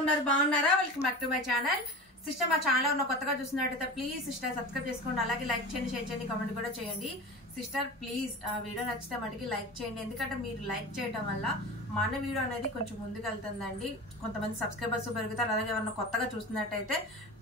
ఉన్నారు బాగున్నారా? Welcome back to my channel. Sister మా ఛానల్ ఉన్న కొత్తగా చూసినట్టయితే ప్లీజ్ సిస్టర్ సబ్స్క్రైబ్ చేసుకోండి, అలాగే లైక్ చేయండి, షేర్ చేయండి, కామెంట్ కూడా చేయండి. సిస్టర్ ప్లీజ్ వీడియో నచ్చితే మటుకి లైక్ చేయండి, ఎందుకంటే మీరు లైక్ చేయడం వల్ల మన వీడియో అనేది కొంచెం ముందుకు వెళ్తుందండి. కొంతమంది సబ్స్క్రైబర్స్ పెరుగుతారు. అలాగే ఎవరైనా కొత్తగా చూస్తున్నట్టయితే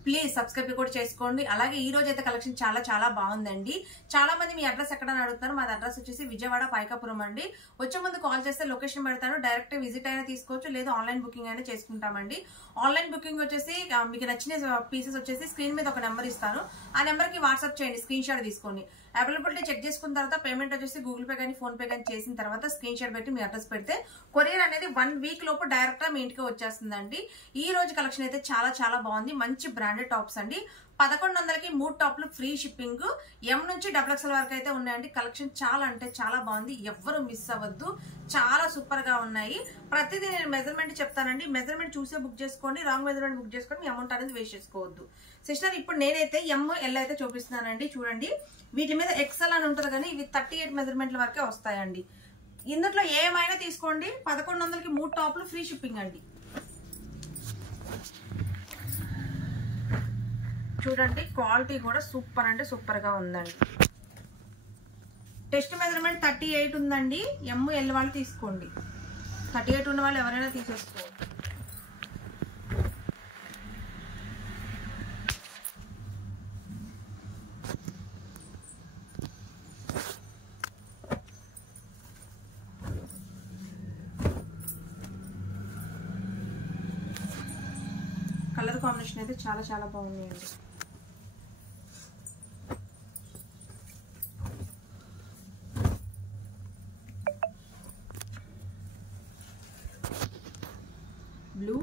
ప్లీజ్ సబ్స్క్రైబ్ కూడా చేసుకోండి. అలాగే ఈ రోజు అయితే కలెక్షన్ చాలా చాలా బాగుందండి. చాలా మంది మీ అడ్రస్ ఎక్కడని అడుగుతారు. మాది అడ్రస్ వచ్చేసి విజయవాడ పైకాపురం అండి. వచ్చే ముందు కాల్ చేస్తే లొకేషన్ పెడతాను, డైరెక్ట్ విజిట్ అయినా తీసుకోవచ్చు, లేదా ఆన్లైన్ బుకింగ్ అయినా చేసుకుంటామండి. ఆన్లైన్ బుకింగ్ వచ్చేసి మీకు నచ్చిన పీసెస్ వచ్చేసి స్క్రీన్ మీద ఒక నెంబర్ ఇస్తాను, ఆ నెంబర్ కి వాట్సాప్ చేయండి, స్క్రీన్ షాట్ తీసుకొని అవైలబిలిటీ చెక్ చేసుకున్న తర్వాత పేమెంట్ వచ్చేసి గూగుల్ పే కానీ ఫోన్ పే కానీ చేసిన తర్వాత స్క్రీన్ షాట్ పెట్టి మీ అడ్రస్ పెడితే కొరియర్ అనేది 1 వీక్ లోపు డైరెక్ట్ గా మీ ఇంటికి వచ్చేస్తుందండి. ఈ రోజు కలెక్షన్ అయితే చాలా చాలా బాగుంది. మంచి బ్రాండెడ్ టాప్స్ అండి. 1100కి 3 టాప్లు ఫ్రీ షిప్పింగ్. M నుంచి XXL వరకు అయితే ఉన్నాయండి. కలెక్షన్ చాలా అంటే చాలా బాగుంది, ఎవ్వరు మిస్ అవ్వద్దు, చాలా సూపర్ గా ఉన్నాయి. ప్రతిదీ నేను మెజర్మెంట్ చెప్తానండి, మెజర్మెంట్ చూసే బుక్ చేసుకోండి, రాంగ్ మెజర్మెంట్ బుక్ చేసుకొని మీ అమౌంట్ అనేది వేస్ట్ చేసుకోవద్దు. సిస్టర్ ఇప్పుడు నేనైతే ML అయితే చూపిస్తున్నానండి. చూడండి, వీటి మీద XL అని ఉంటుంది కానీ ఇవి 38 మెజర్మెంట్ల వరకే వస్తాయండి. ఇందులో ఏమైనా తీసుకోండి. 1100కి 3 టాప్లు ఫ్రీ షిప్పింగ్ అండి. చూడండి, క్వాలిటీ కూడా సూపర్ అంటే సూపర్ గా ఉందండి. టెస్ట్ మెజర్మెంట్ 38 ఉందండి. ML వాళ్ళు తీసుకోండి, 38 ఉన్న వాళ్ళు ఎవరైనా తీసేసుకోండి. కలర్ కాంబినేషన్ అయితే చాలా చాలా బాగున్నాయండి. బ్లూ,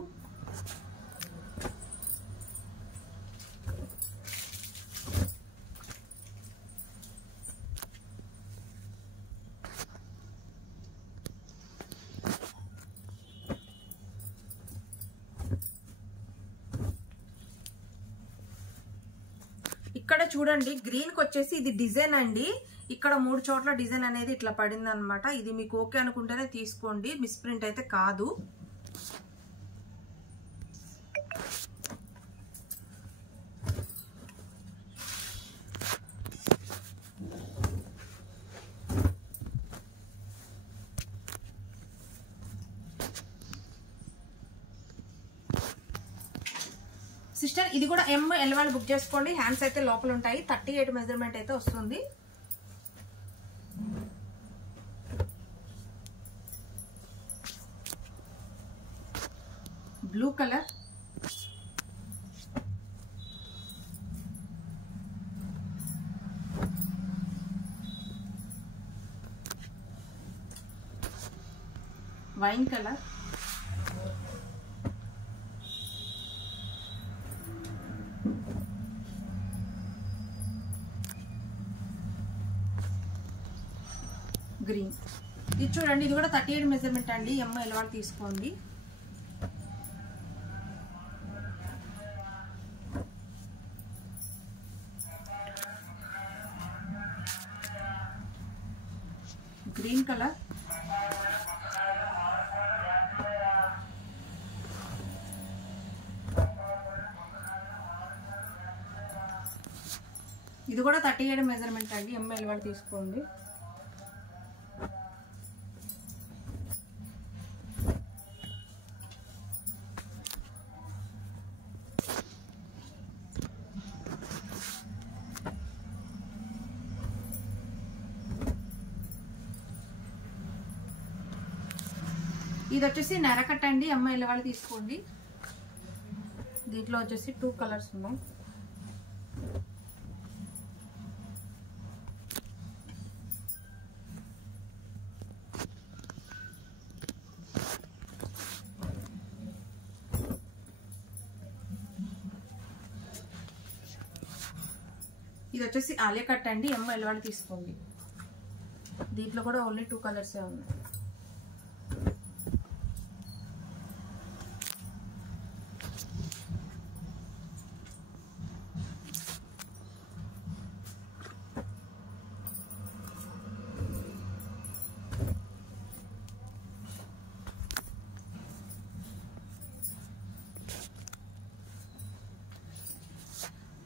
ఇక్కడ చూడండి గ్రీన్ కి వచ్చేసి ఇది డిజైన్ అండి. ఇక్కడ 3 చోట్ల డిజైన్ అనేది ఇట్లా పడింది అనమాట. ఇది మీకు ఓకే అనుకుంటేనే తీసుకోండి, మిస్ ప్రింట్ అయితే కాదు. సిస్టర్ ఇది కూడా ML వాళ్ళు బుక్ చేసుకోండి. హ్యాండ్స్ అయితే లోపల ఉంటాయి. 38 మెజర్మెంట్ అయితే వస్తుంది. Blue colour, wine colour, green. ఇది చూడండి, ఇది కూడా 38 మెజర్మెంట్ అండి. ML వాళ్ళు తీసుకోండి. గ్రీన్ కలర్, ఇది కూడా 38 మెజర్మెంట్ అండి. ML వాళ్ళు తీసుకోండి. ఇది వచ్చేసి నెరకట్ అండి. ML వాళ్ళు తీసుకోండి. దీంట్లో వచ్చేసి 2 కలర్స్ ఉన్నాయి. ఇది వచ్చేసి ఆలియా కట్ అండి. ML వాళ్ళు తీసుకోండి. దీంట్లో కూడా ఓన్లీ 2 కలర్సే ఉన్నాయి.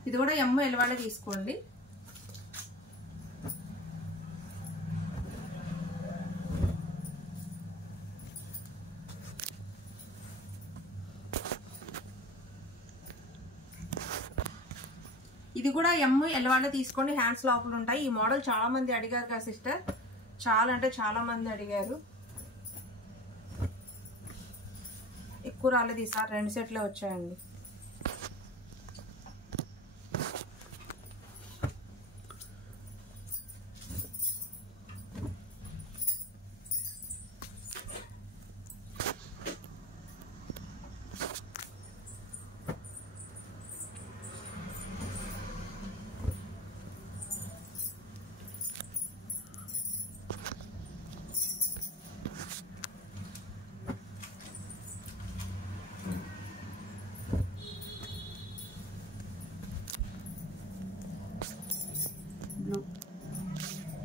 ఇది కూడా ఎమ్ ఎల్ వాళ్ళే తీసుకోండి. ఇది కూడా ఎమ్ ఎల్ వాళ్ళే తీసుకోండి. హ్యాండ్స్ లోపల ఉంటాయి. ఈ మోడల్ చాలా మంది అడిగారు కదా సిస్టర్, చాలా అంటే చాలా మంది అడిగారు. ఎక్కువ రాలేదు ఈసారి, 2 సెట్లే వచ్చాయండి.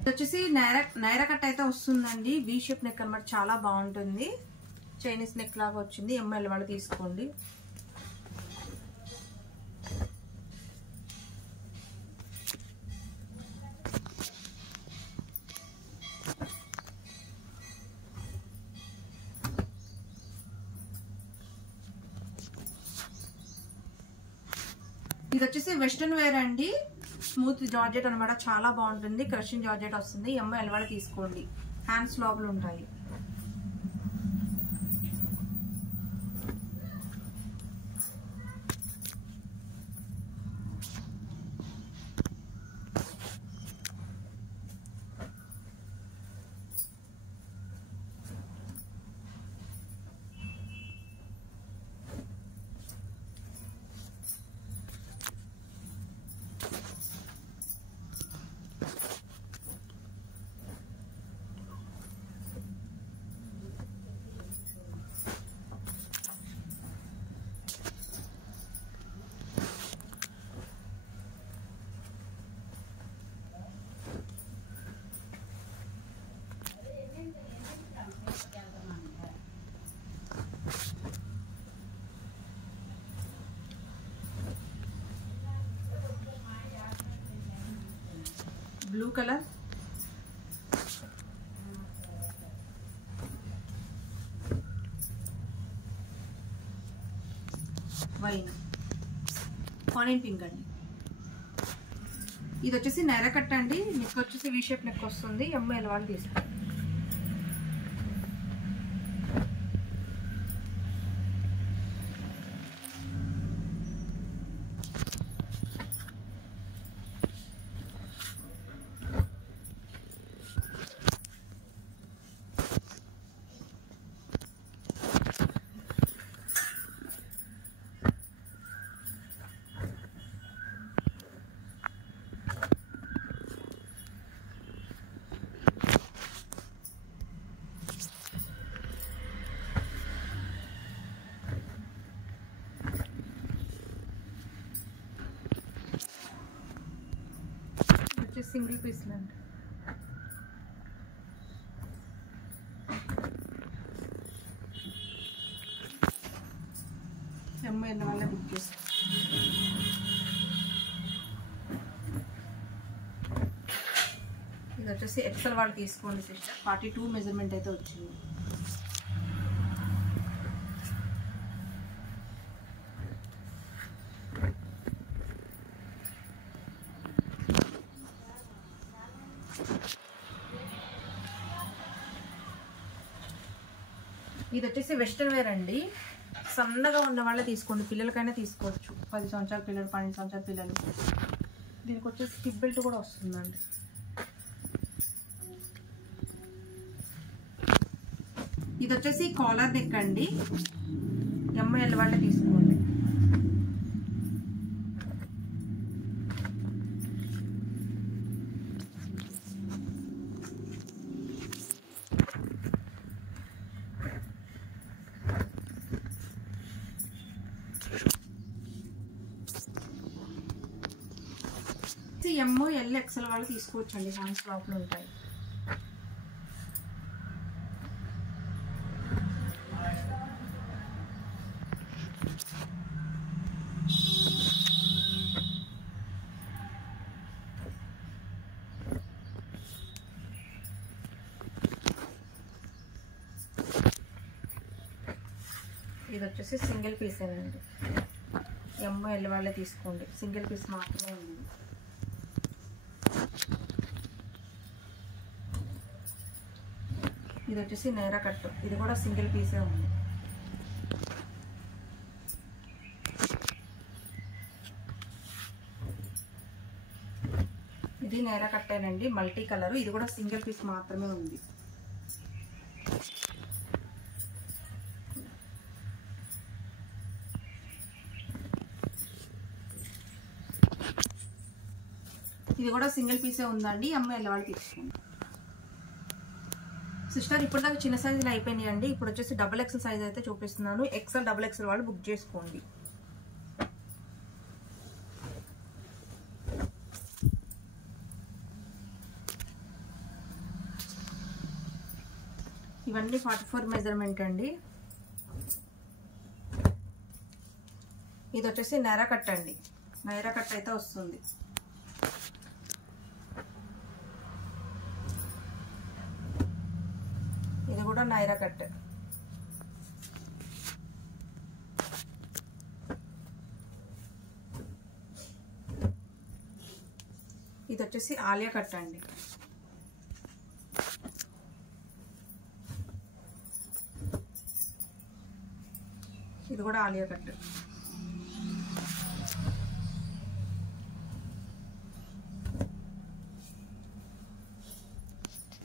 వచ్చేసి నైరా కట్ అయితే వస్తుందండి. వి షేప్ నెక్ అన్నమాట, చాలా బాగుంటుంది. చైనీస్ నెక్ లాగా వచ్చింది. ఎంఎల్ వాళ్ళు తీసుకోండి. ఇది వచ్చేసి వెస్ట్రన్ వేర్ అండి. స్మూత్ జార్జెట్ అనమాట, చాలా బాగుంటుంది. క్రషింగ్ జార్జెట్ వస్తుంది. ఎంఎల్ వాళ్ళు తీసుకోండి. హ్యాండ్స్ లోపల ఉంటాయి. Blue colour, wine, onion pink అండి. ఇది వచ్చేసి నైరా కట్ అండి. నెక్ వచ్చేసి వి షేప్ నెక్ వస్తుంది. ఎంఎల్ వాళ్ళు తీసుకోండి. సింగిల్ పీస్ లాంటి ఎంఎల్ వల్ల బుక్ చేస్తాం. ఇది వచ్చేసి ఎక్సెల్ వాళ్ళు తీసుకోండి సిస్టర్. 42 మెజర్మెంట్ అయితే వచ్చింది. ఇది వచ్చేసి వెస్ట్రన్ వేర్ అండి. సన్నగా ఉన్న వాళ్ళే తీసుకోండి. పిల్లలకైనా తీసుకోవచ్చు. 10 సంవత్సరాల పిల్లలు, 12 సంవత్సరాల పిల్లలు. దీనికి వచ్చేసి హిప్ బెల్ట్ కూడా వస్తుందండి. ఇది వచ్చేసి కాలర్ నెక్ అండి. ఎంఎల్ వాళ్ళే తీసుకోండి. ఎంఎల్ ఎక్సెల్ వాళ్ళు తీసుకోవచ్చు అండి. హ్యాండ్స్ లోపల ఉంటాయి. ఇది వచ్చేసి సింగిల్ పీసేనండి. ML వాళ్ళే తీసుకోండి, సింగిల్ పీస్ మాత్రమే ఉంది. ఇది వచ్చేసి నైరా కట్, ఇది కూడా సింగిల్ పీసే ఉంది. ఇది నైరా కట్టేనండి, మల్టీ కలర్, ఇది కూడా సింగిల్ పీస్ మాత్రమే ఉంది. ఇది కూడా సింగిల్ పీసే ఉందండి, ML వాళ్ళు తీసుకోండి. సిస్టర్ ఇప్పటిదాకా చిన్న సైజులు అయిపోయినాయండి. ఇప్పుడు వచ్చేసి XXL సైజ్ అయితే చూపిస్తున్నాను. XXL వాళ్ళు బుక్ చేసుకోండి. ఇవన్నీ 44 మెజర్మెంట్ అండి. ఇది వచ్చేసి నైరా కట్ అండి, నైరా కట్ అయితే వస్తుంది. ఇది కూడా నైరా కట్. ఇది వచ్చేసి ఆలియా కట్ అండి. ఇది కూడా ఆలియా కట్.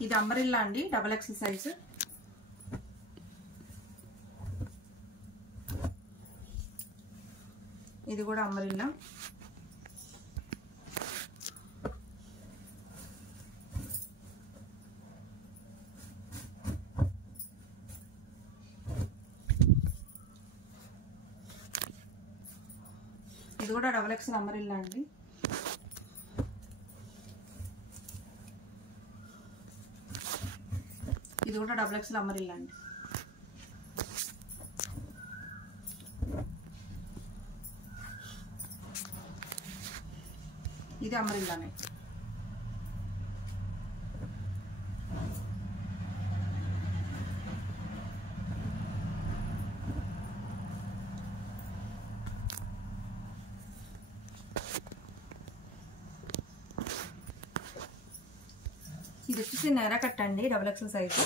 ఇది అంబరిల్లా అండి, XXL సైజు. ఇది కూడా అంబరిల్లా. ఇది కూడా XXL అంబరిల్లా అండి. ఇది కూడా XXL అంబరిల్లా అండి. ఇది అంబరిల్లానే. ఇది వచ్చేసి నైరా కట్ అండి, XXL size.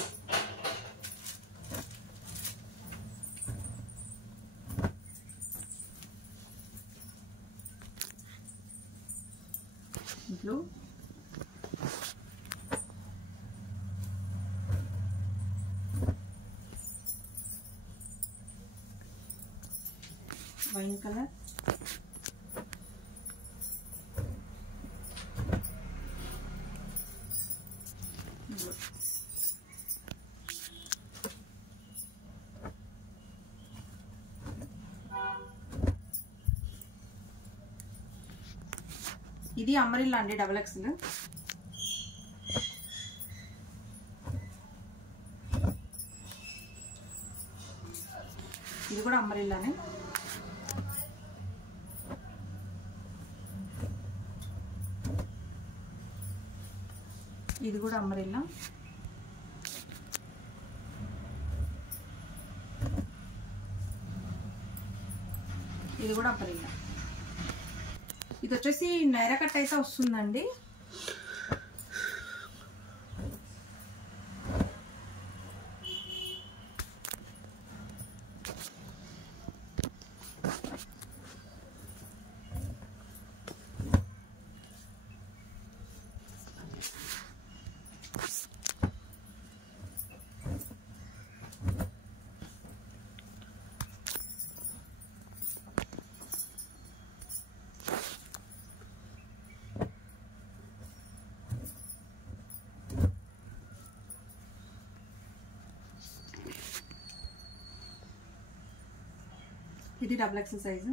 Blue, wine colour, blue. ఇది అంబరిల్లా అండి, XXL. ఇది కూడా అంబరిల్లానే. ఇది కూడా అంబరిల్లా. ఇది కూడా అంబరిల్లా. ఇది వచ్చేసి నైరా కట్ అయితే వస్తుందండి. ఇది XXL సైజు.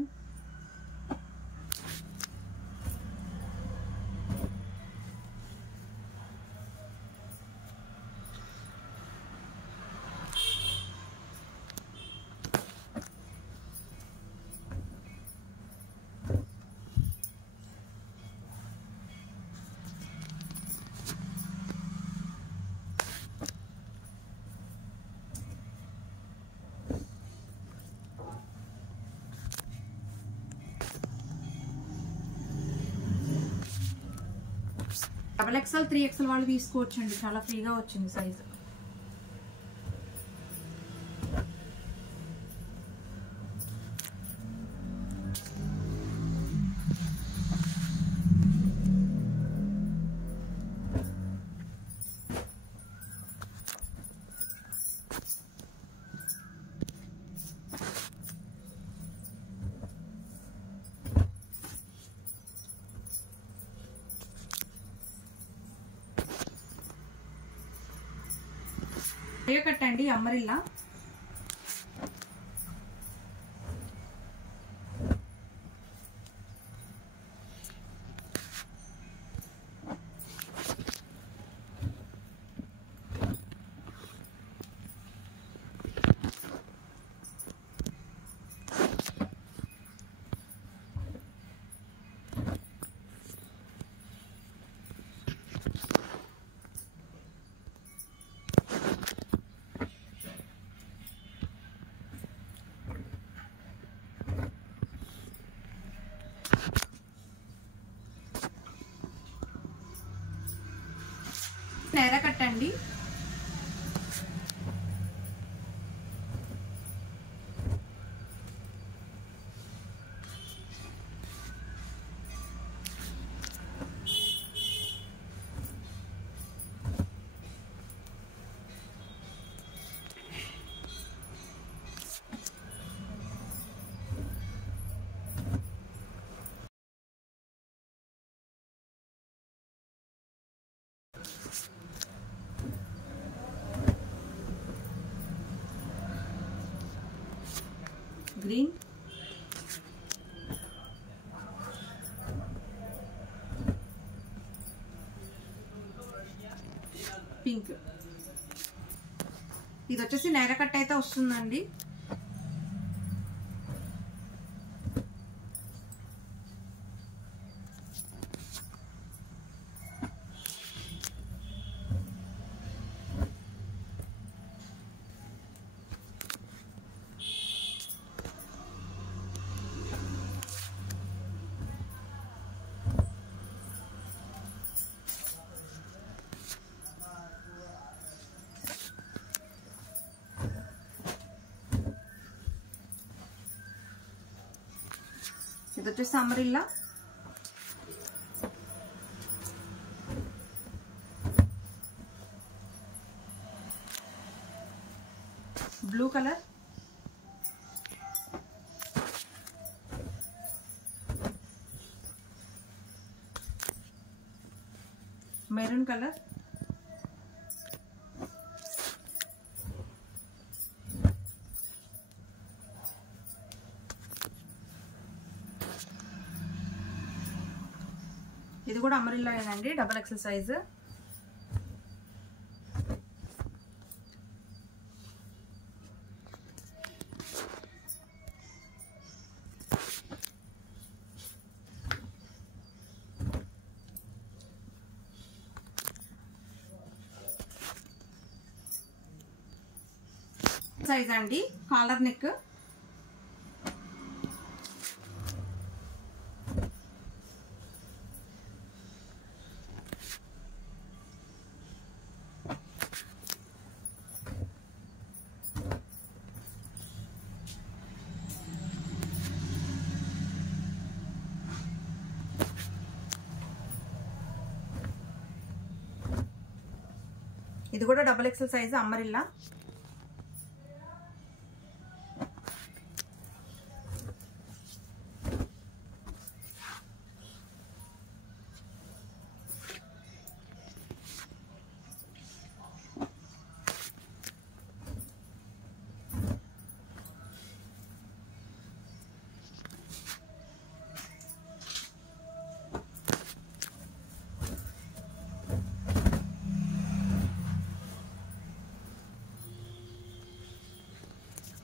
XXL 3XL వాళ్ళు తీసుకోవచ్చండి, చాలా ఫ్రీగా వచ్చింది సైజు. కట్టండి అమ్మరిల్లా. నేర కట్టండి. Green, pink. ఇది వచ్చేసి నేర కట్ అయితే వస్తుందండి. ఇది వచ్చేసి అమరిల్లా. బ్లూ కలర్, మెరూన్ కలర్, ఇది కూడా అమరిల్లా ఏనండి, XXL సైజు. సైజ్ అండి, కాలర్ నెక్. ఇది కూడా XXL సైజు అమ్మరిల్లా.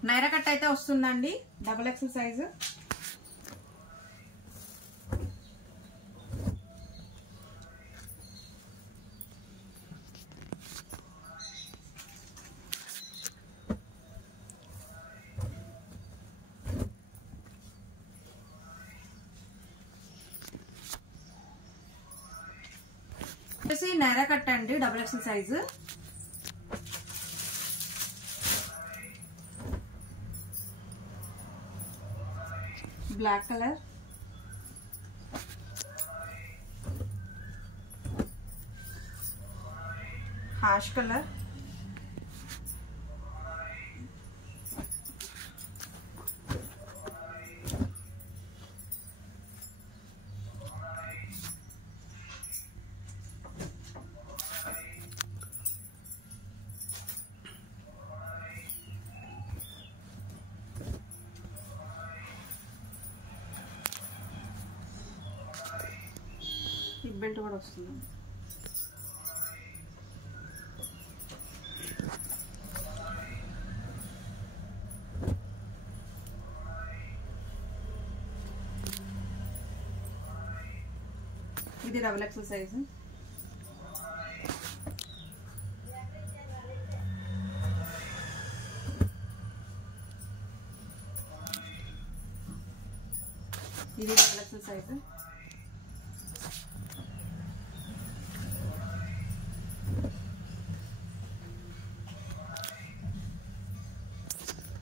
నైరా కట్ అయితే వస్తుందండి, XXL సైజు. వచ్చేసి నైరా కట్ అండి, double XL size. Black colour, hash colour, hip belt కూడా వస్తుంది. ఇది డబుల్ ఎక్సెల్ సైజు. ఇది డబుల్ ఎక్సెల్ సైజు.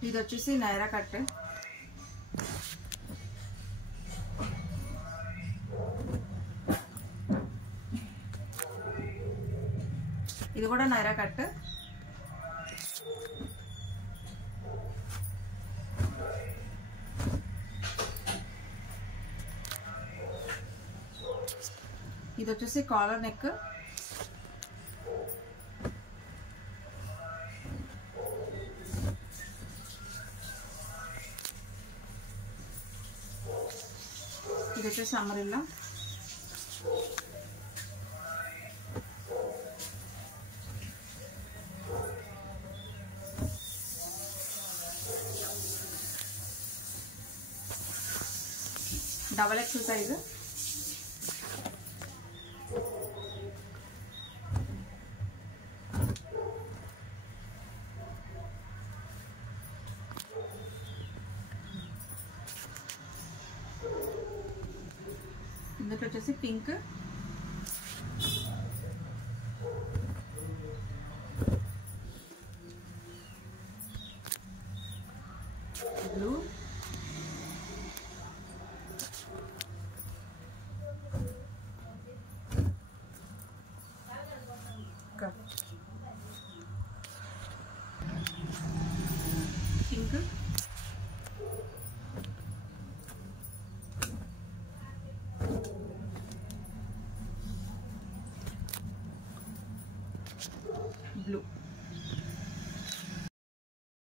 ఇది వచ్చేసి నైరా కట్. ఇది కూడా నైరా కట్. ఇది వచ్చేసి కాలర్ నెక్. ఇది వచ్చేసి అంబ్రెల్లా. Double XL size. ఇందులో వచ్చేసి పింక్, బ్లూ, పింక్, బ్లూ.